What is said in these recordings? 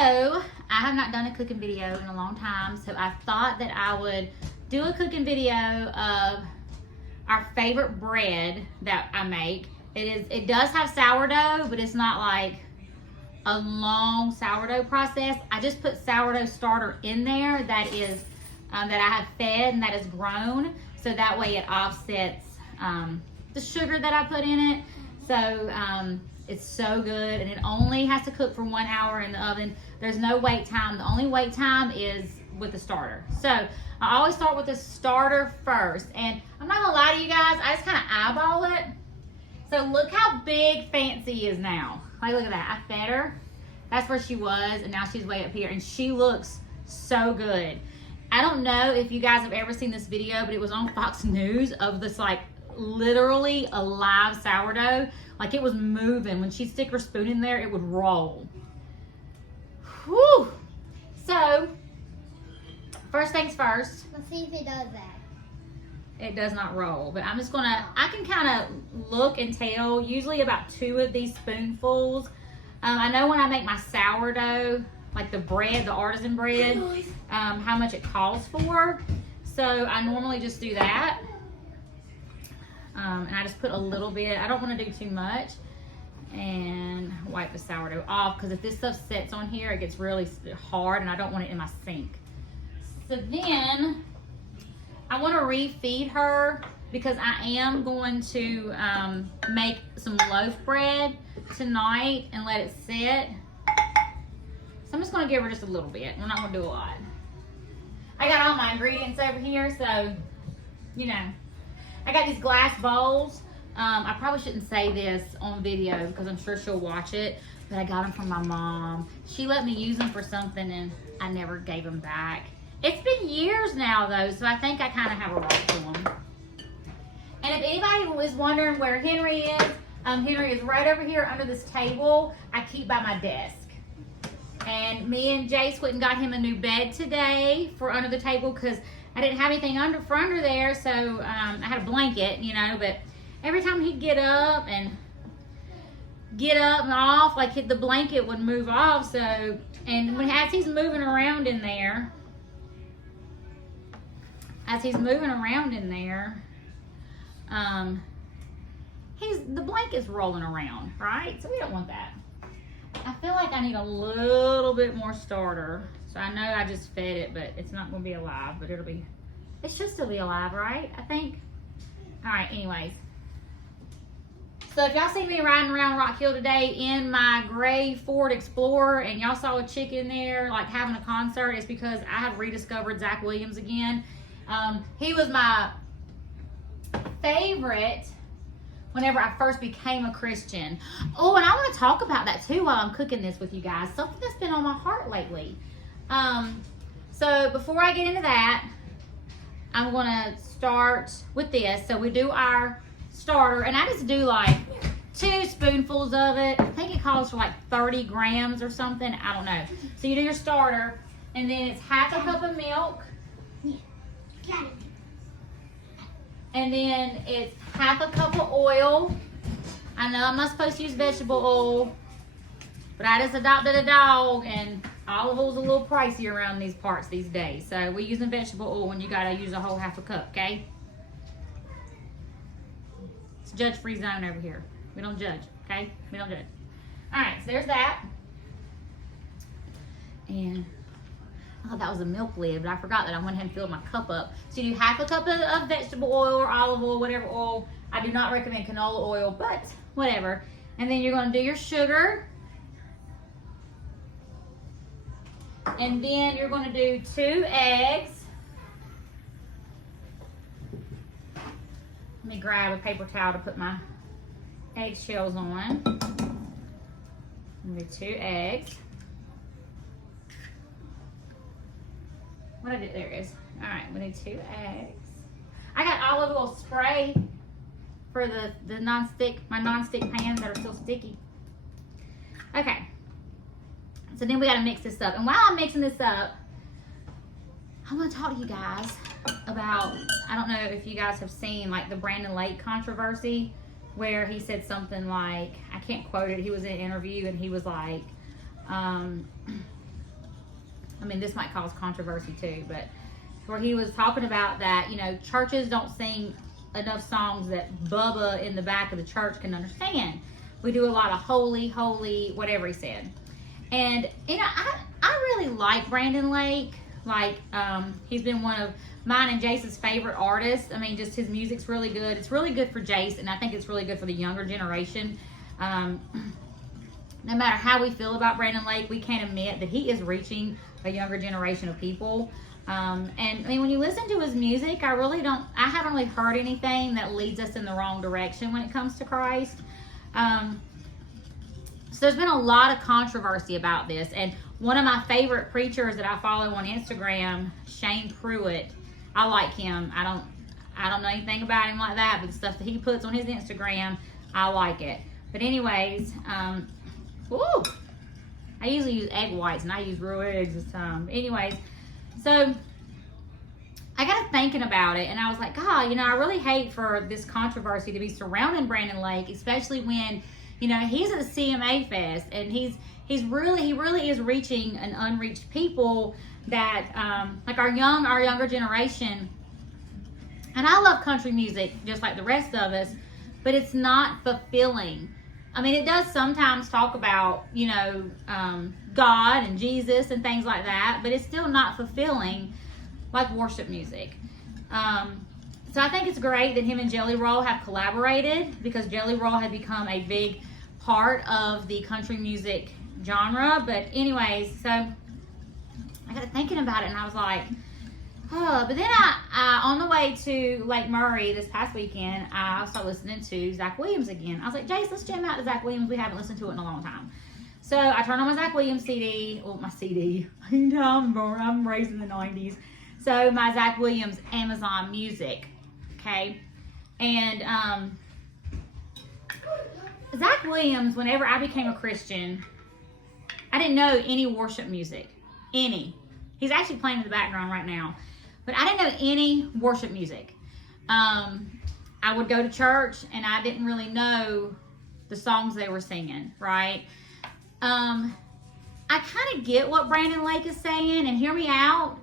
I have not done a cooking video in a long time, so I thought that I would do a cooking video of our favorite bread that I make. It does have sourdough, but it's not like a long sourdough process. I just put sourdough starter in there that is that I have fed and that is grown, so that way it offsets the sugar that I put in it. So it's so good, and it only has to cook for 1 hour in the oven. There's no wait time. The only wait time is with the starter. So I always start with the starter first, and I'm not gonna lie to you guys, I just kind of eyeball it. So look how big Fancy is now. Like, look at that. I fed her. That's where she was, and now she's way up here, and she looks so good. I don't know if you guys have ever seen this video, but it was on Fox News of this, like, literally alive sourdough. Like, it was moving. When she'd stick her spoon in there, it would roll. Whew. So, first things first. Let's see if it does that. It does not roll, but I'm just gonna, I can kind of look and tell, usually about 2 of these spoonfuls. I know when I make my sourdough, like the bread, the artisan bread, how much it calls for. So I normally just do that. And I just put a little bit. I don't want to do too much. And wipe the sourdough off, because if this stuff sits on here, it gets really hard, and I don't want it in my sink. So then I want to refeed her, because I am going to make some loaf bread tonight and let it sit. So I'm just going to give her just a little bit. We're not going to do a lot. I got all my ingredients over here, so, you know. I got these glass bowls. I probably shouldn't say this on video because I'm sure she'll watch it, but I got them from my mom. She let me use them for something, and I never gave them back. It's been years now, though, so I think I kind of have a right to them. And if anybody was wondering where Henry is right over here under this table I keep by my desk. And me and Jace went and got him a new bed today for under the table, because I didn't have anything under there, so I had a blanket, you know, but every time he'd get up and off, like the blanket would move off. So, and as he's moving around in there, the blanket's rolling around, right? So we don't want that. I feel like I need a little bit more starter. So I know I just fed it, but it's not going to be alive, but it should still be alive, right? I think. All right, anyways. So if y'all see me riding around Rock Hill today in my gray Ford Explorer, and y'all saw a chick in there like having a concert, it's because I have rediscovered Zach Williams again. He was my favorite whenever I first became a Christian. Oh, and I want to talk about that too while I'm cooking this with you guys. Something that's been on my heart lately. So before I get into that, I'm going to start with this. So we do our starter, and I just do like 2 spoonfuls of it. I think it calls for like 30 grams or something. I don't know. So you do your starter, and then it's half a cup of milk. And then it's half a cup of oil. I know I'm not supposed to use vegetable oil, but I just adopted a dog, and olive oil's a little pricey around these parts these days. So we're using vegetable oil when you gotta use a whole half a cup, okay? It's judge-free zone over here. We don't judge, okay? We don't judge. All right, so there's that. And I thought that was a milk lid, but I forgot that I went ahead and filled my cup up. So you do half a cup of vegetable oil or olive oil, whatever oil. I do not recommend canola oil, but whatever. And then you're gonna do your sugar. And then you're gonna do 2 eggs. Let me grab a paper towel to put my eggshells on. I'm gonna do 2 eggs. What I did, there it is. All right, we need 2 eggs. I got olive oil spray for my non-stick pans that are still sticky. Okay. So then we gotta mix this up. And while I'm mixing this up, I wanna talk to you guys about, I don't know if you guys have seen like the Brandon Lake controversy, where he said something like, I can't quote it, he was in an interview and he was like, I mean, this might cause controversy too, but where he was talking about that, churches don't sing enough songs that Bubba in the back of the church can understand. We do a lot of holy, holy, whatever he said. And, I really like Brandon Lake. Like, he's been one of mine and Jace's favorite artists. I mean, just his music's really good. It's really good for Jace, and I think it's really good for the younger generation. No matter how we feel about Brandon Lake, we can't admit that he is reaching a younger generation of people. And I mean, when you listen to his music, I haven't really heard anything that leads us in the wrong direction when it comes to Christ. So there's been a lot of controversy about this. And one of my favorite preachers that I follow on Instagram, Shane Pruitt, I like him. I don't know anything about him like that, but the stuff that he puts on his Instagram, I like it. But anyways, I usually use egg whites, and I use raw eggs this time. Anyways, so I got thinking about it, and I was like, God, I really hate for this controversy to be surrounding Brandon Lake, especially when, he's at the CMA Fest, and he really is reaching an unreached people that, like our younger generation. And I love country music just like the rest of us, but it's not fulfilling. I mean, it does sometimes talk about, God and Jesus and things like that, but it's still not fulfilling like worship music. So I think it's great that him and Jelly Roll have collaborated, because Jelly Roll had become a big part of the country music genre. But anyways, so I got thinking about it, and I was like, but then I on the way to Lake Murray this past weekend, I started listening to Zach Williams again. I was like, Jace, let's jam out to Zach Williams. We haven't listened to it in a long time. So I turned on my Zach Williams CD. Well, my CD. I'm raised in the 90s. So my Zach Williams Amazon Music. Okay. And Zach Williams, whenever I became a Christian, I didn't know any worship music. Any. He's actually playing in the background right now. But I didn't know any worship music. I would go to church, and I didn't really know the songs they were singing, right? I kind of get what Brandon Lake is saying, and hear me out.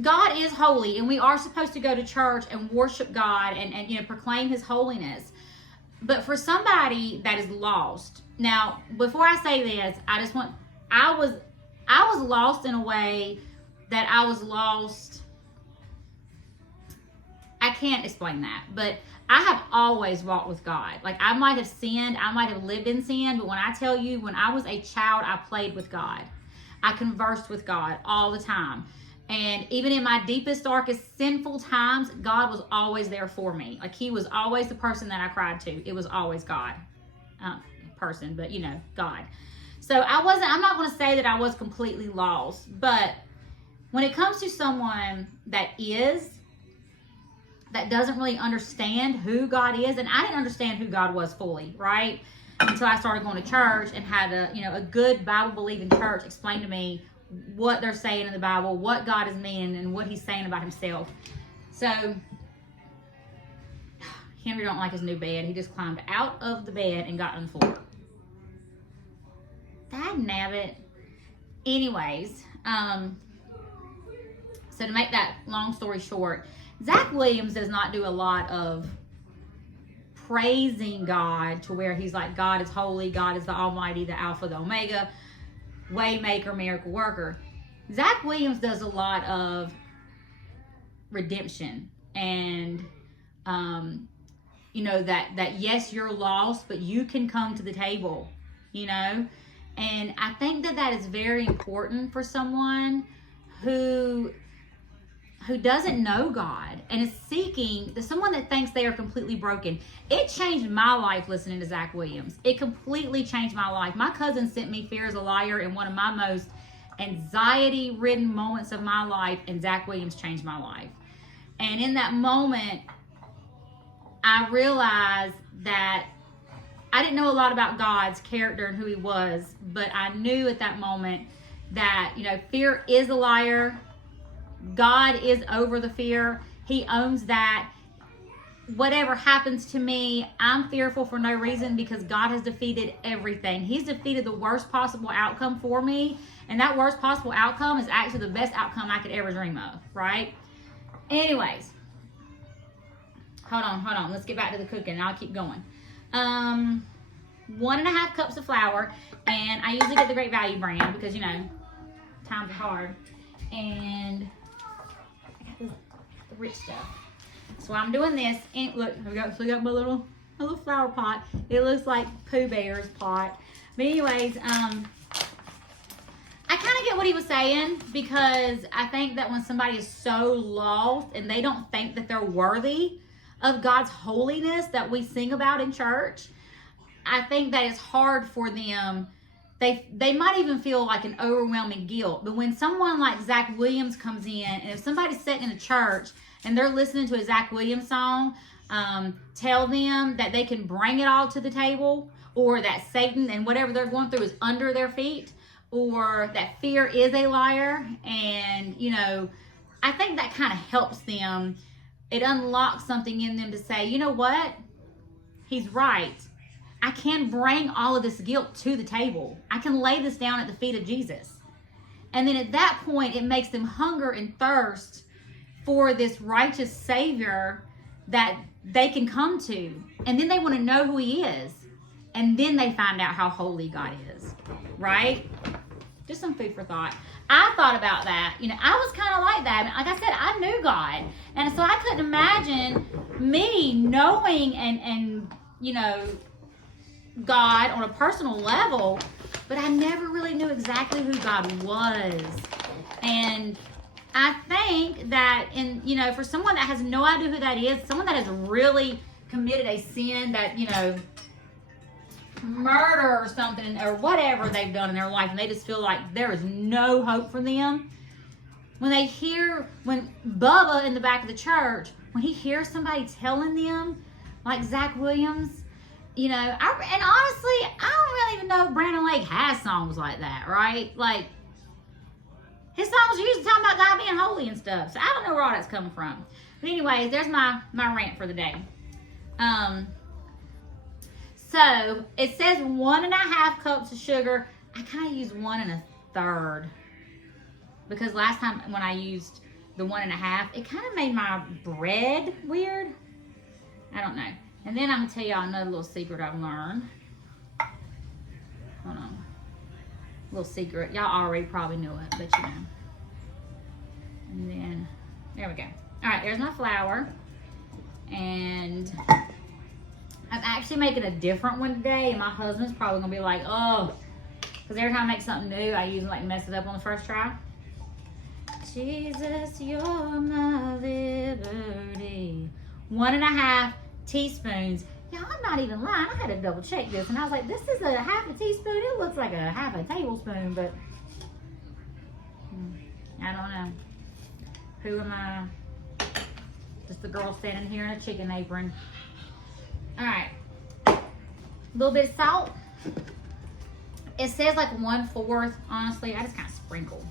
God is holy, and we are supposed to go to church and worship God and proclaim his holiness. But for somebody that is lost, now, before I say this, I was lost in a way that I was lost. I can't explain that, but I have always walked with God. Like, I might have sinned, I might have lived in sin, but when I tell you, when I was a child, I played with God. I conversed with God all the time. And even in my deepest, darkest, sinful times, God was always there for me. Like, he was always the person that I cried to. It was always God. Person, but God. So I'm not going to say that I was completely lost, but when it comes to someone that doesn't really understand who God is, and I didn't understand who God was fully, right? Until I started going to church and had a good Bible-believing church explain to me what they're saying in the Bible, what God is meaning, and what he's saying about himself. So, Henry don't like his new bed. He just climbed out of the bed and got on the floor. Dagnabbit. Anyways, so to make that long story short, Zach Williams does not do a lot of praising God to where he's like, God is holy, God is the Almighty, the Alpha, the Omega, Waymaker, miracle worker. Zach Williams does a lot of redemption and, that yes, you're lost, but you can come to the table, And I think that is very important for someone who doesn't know God and is seeking, someone that thinks they are completely broken. It changed my life listening to Zach Williams. It completely changed my life. My cousin sent me Fear is a Liar in one of my most anxiety-ridden moments of my life, and Zach Williams changed my life. And in that moment, I realized that I didn't know a lot about God's character and who he was, but I knew at that moment that, fear is a liar. God is over the fear. He owns that. whatever happens to me, I'm fearful for no reason because God has defeated everything. He's defeated the worst possible outcome for me. And that worst possible outcome is actually the best outcome I could ever dream of, right? Anyways, hold on. Let's get back to the cooking and I'll keep going. 1.5 cups of flour. And I usually get the Great Value brand because, you know, times are hard. And I got the rich stuff. So I'm doing this, and look, we got my little flower pot. It looks like Pooh Bear's pot. But anyways, I kind of get what he was saying, because I think that when somebody is so lost and they don't think that they're worthy of God's holiness that we sing about in church, I think that it's hard for them. They might even feel like an overwhelming guilt. But when someone like Zach Williams comes in, and if somebody's sitting in a church and they're listening to a Zach Williams song, tell them that they can bring it all to the table, or that Satan and whatever they're going through is under their feet, or that fear is a liar. And, you know, I think that kind of helps them. It unlocks something in them to say, you know what? He's right. I can bring all of this guilt to the table. I can lay this down at the feet of Jesus. And then at that point, it makes them hunger and thirst for this righteous Savior that they can come to. And then they want to know who he is. And then they find out how holy God is. Right? Just some food for thought. I thought about that. You know, I was kind of like that. Like I said, I knew God. And so I couldn't imagine me knowing and you know, God on a personal level, but I never really knew exactly who God was. And I think that, you know, for someone that has no idea who that is, someone that has really committed a sin, that, you know, murder or something, or whatever they've done in their life, and they just feel like there is no hope for them, when Bubba in the back of the church, when he hears somebody telling them, like Zach Williams, you know, and honestly, I don't really even know if Brandon Lake has songs like that, right? Like, his songs are usually talking about God being holy and stuff. So I don't know where all that's coming from. But anyways, there's my rant for the day. So it says 1.5 cups of sugar. I kind of used 1 1/3, because last time when I used the 1.5, it kind of made my bread weird. I don't know. And then I'm going to tell y'all another little secret I've learned. Hold on. Little secret. Y'all already probably knew it, but you know. And then, there we go. All right, there's my flour. And I'm actually making a different one today. And my husband's probably going to be like, oh. Because every time I make something new, I usually like mess it up on the first try. Jesus, you're my liberty. 1.5 teaspoons. Yeah, I'm not even lying. I had to double check this, and I was like, this is a 1/2 teaspoon. It looks like a 1/2 tablespoon, but I don't know. Who am I? Just the girl standing here in a chicken apron. All right. A little bit of salt. It says like 1/4. Honestly, I just kind of sprinkle.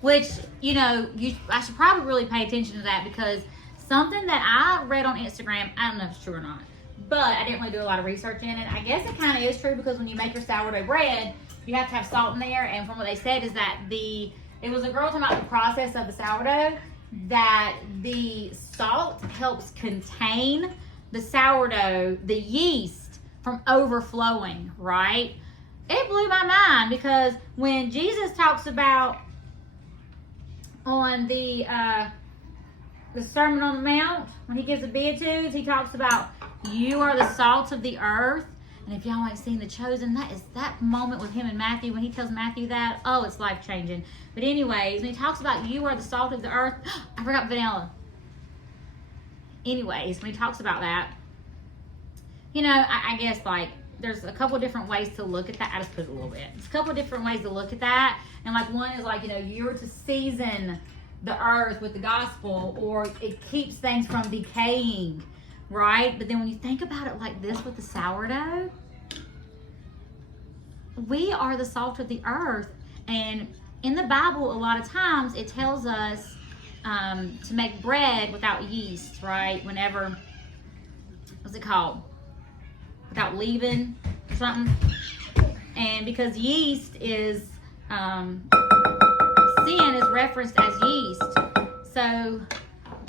Which, you know, I should probably really pay attention to that, because something that I read on Instagram, I don't know if it's true or not, but I didn't really do a lot of research in it. I guess it kind of is true, because when you make your sourdough bread, you have to have salt in there. And from what they said is that it was a girl talking about the process of the sourdough, that the salt helps contain the sourdough, the yeast, from overflowing, right? It blew my mind, because when Jesus talks about on the Sermon on the Mount, when he gives the Beatitudes, he talks about, you are the salt of the earth. And if y'all ain't seen The Chosen, that is that moment with him and Matthew, when he tells Matthew that, oh, it's life-changing. But anyways, when he talks about you are the salt of the earth, I forgot vanilla. Anyways, when he talks about that, you know, I guess, like, there's a couple different ways to look at that. I just put it a little bit. There's a couple different ways to look at that. And, like, one is, like, you know, you're to season the earth with the gospel, or it keeps things from decaying, right? But then when you think about it like this with the sourdough, we are the salt of the earth. And in the Bible, a lot of times it tells us to make bread without yeast, right? Whenever what's it called? Without leaving or something. And because yeast is, sin is referenced as yeast. So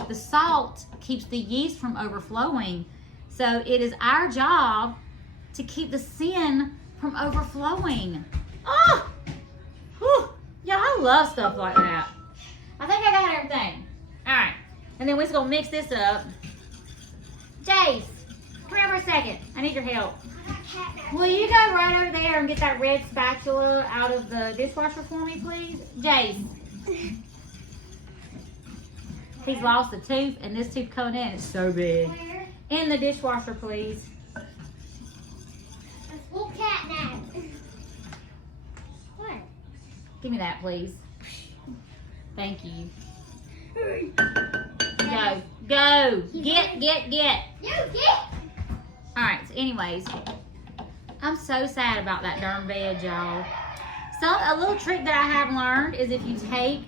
the salt keeps the yeast from overflowing. So it is our job to keep the sin from overflowing. Oh! Whew. Yeah, I love stuff like that. I think I got everything. All right. And then we're just going to mix this up. Jace, come here for a second. I need your help. Will you go right over there and get that red spatula out of the dishwasher for me, please? Jace. He's lost a tooth, and this tooth coming in is so big. Where? In the dishwasher, please. A full cat nap. What? Give me that, please. Thank you. Go. Go. Get. You get. All right, so anyways, I'm so sad about that darn bed, y'all. So a little trick that I have learned is if you take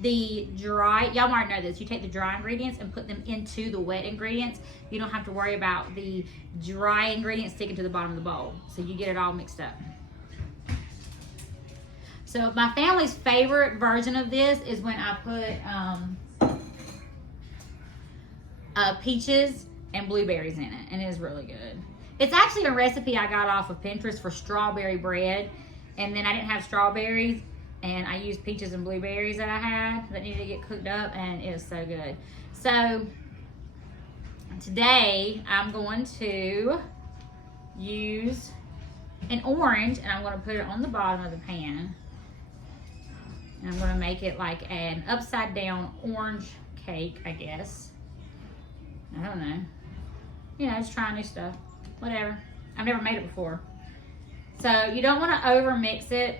the dry, y'all might know this, you take the dry ingredients and put them into the wet ingredients. You don't have to worry about the dry ingredients sticking to the bottom of the bowl. So you get it all mixed up. So my family's favorite version of this is when I put peaches and blueberries in it, and it is really good. It's actually a recipe I got off of Pinterest for strawberry bread, and then I didn't have strawberries, and I used peaches and blueberries that I had that needed to get cooked up, and it was so good. So today I'm going to use an orange, and I'm going to put it on the bottom of the pan. And I'm going to make it like an upside down orange cake, I guess. I don't know. You know, just trying new stuff. Whatever. I've never made it before. So you don't want to over mix it.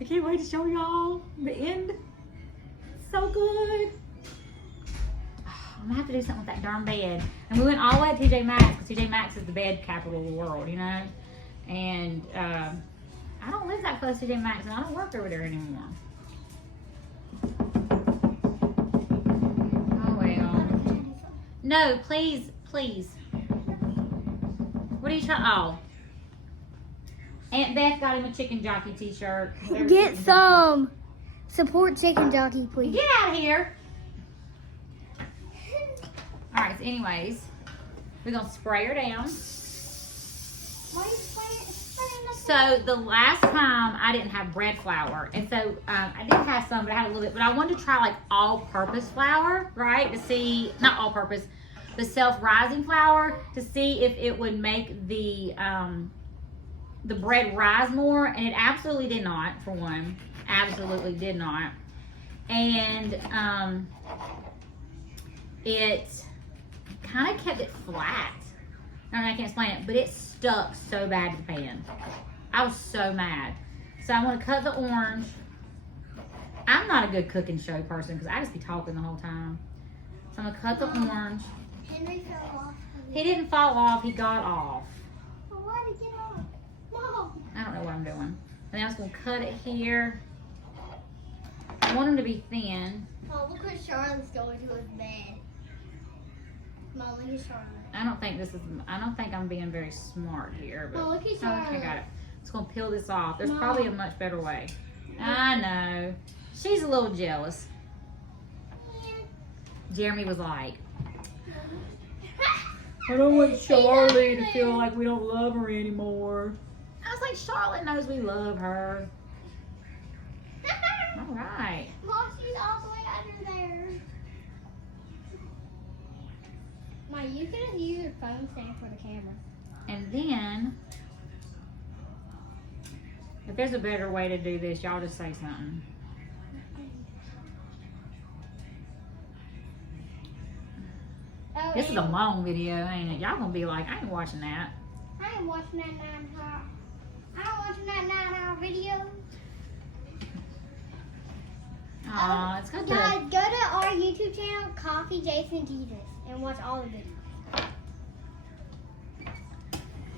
I can't wait to show y'all the end. It's so good. I'm gonna have to do something with that darn bed. And we went all the way to TJ Maxx because TJ Maxx is the bed capital of the world, you know? And I don't live that close to TJ Maxx, and I don't work over there anymore. Oh well. No, please, please. What are you trying? Oh. Aunt Beth got him a chicken jockey t-shirt. Get some. Support Chicken Jockey, please. Get out of here. All right, so anyways, we're going to spray her down. Why are you spraying the So the last time I didn't have bread flour, and so I did have some, but I had a little bit. But I wanted to try like all-purpose flour, right? To see, not all-purpose, the self-rising flour, to see if it would make the bread rise more, and it absolutely did not. For one, absolutely did not, and it kind of kept it flat. I don't know, I can't explain it, but it stuck so bad to the pan. I was so mad. So I'm going to cut the orange. I'm not a good cooking show person because I just be talking the whole time. So I'm going to cut the orange. Henry fell off. He didn't fall off. He got off. Well, why did he get off? Mom. I don't know what I'm doing. And then I'm just going to cut it here. I want him to be thin. Oh, look what Charlotte's going to his bed. Mom, look at Charlotte. I don't think I'm being very smart here. But, Oh, look at okay, Charlotte. got it. Just going to peel this off. There's Mom. probably a much better way. I know. She's a little jealous. Jeremy was like, I don't want Charlie to feel like we don't love her anymore. I was like, Charlotte knows we love her. All right. Mom, she's all the way under there. Mom, you could have used your phone stand for the camera. And then, if there's a better way to do this, y'all just say something. Oh, This is a long video, ain't it? Y'all gonna be like, I ain't watching that. I ain't watching that 9-hour. I ain't watching that 9-hour video. Aw, it's got Guys, the... go to our YouTube channel, Coffee Jason Jesus, and watch all the videos.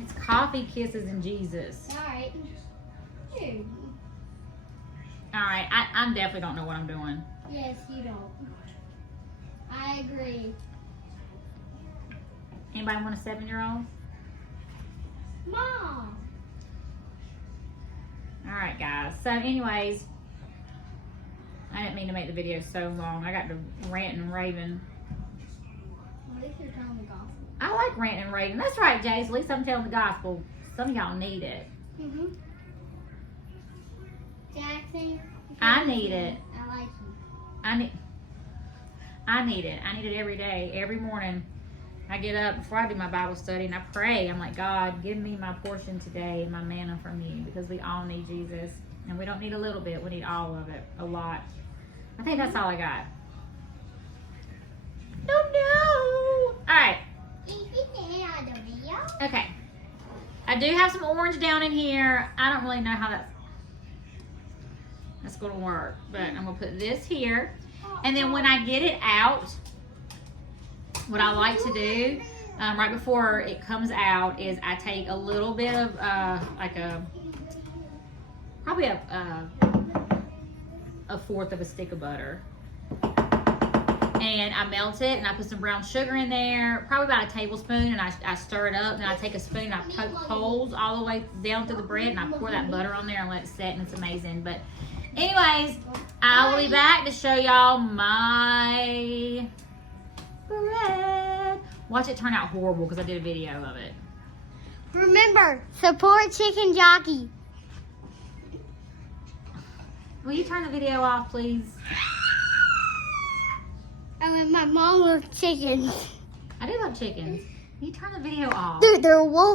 It's Coffee, Kisses, and Jesus. Alright. Dude. All right, I definitely don't know what I'm doing. Yes, you don't. I agree. Anybody want a 7-year-old? Mom. All right, guys. So, anyways, I didn't mean to make the video so long. I got to rant and raving. At least you're telling the gospel. I like ranting and raving. That's right, Jace. At least I'm telling the gospel. Some of y'all need it. Mhm. Jackson. I need it. I like you. I need it. I need it every day, every morning. I get up before I do my Bible study and I pray. I'm like, God, give me my portion today, my manna from you, because we all need Jesus. And we don't need a little bit. We need all of it. A lot. I think that's all I got. No. All right. Okay. I do have some orange down in here. I don't really know how that's going to work. But I'm going to put this here. And then when I get it out, what I like to do right before it comes out is I take a little bit of probably a fourth of a stick of butter, and I melt it and I put some brown sugar in there, probably about a tablespoon, and I stir it up. Then I take a spoon and I poke holes all the way down through the bread, and I pour that butter on there and let it set, and it's amazing. But anyways, I will be back to show y'all my bread. Watch it turn out horrible because I did a video of it. Remember, support Chicken Jockey. Will you turn the video off, please? Oh, and my mom loves chickens. I do love chickens. Will you turn the video off? Dude, they're wolves.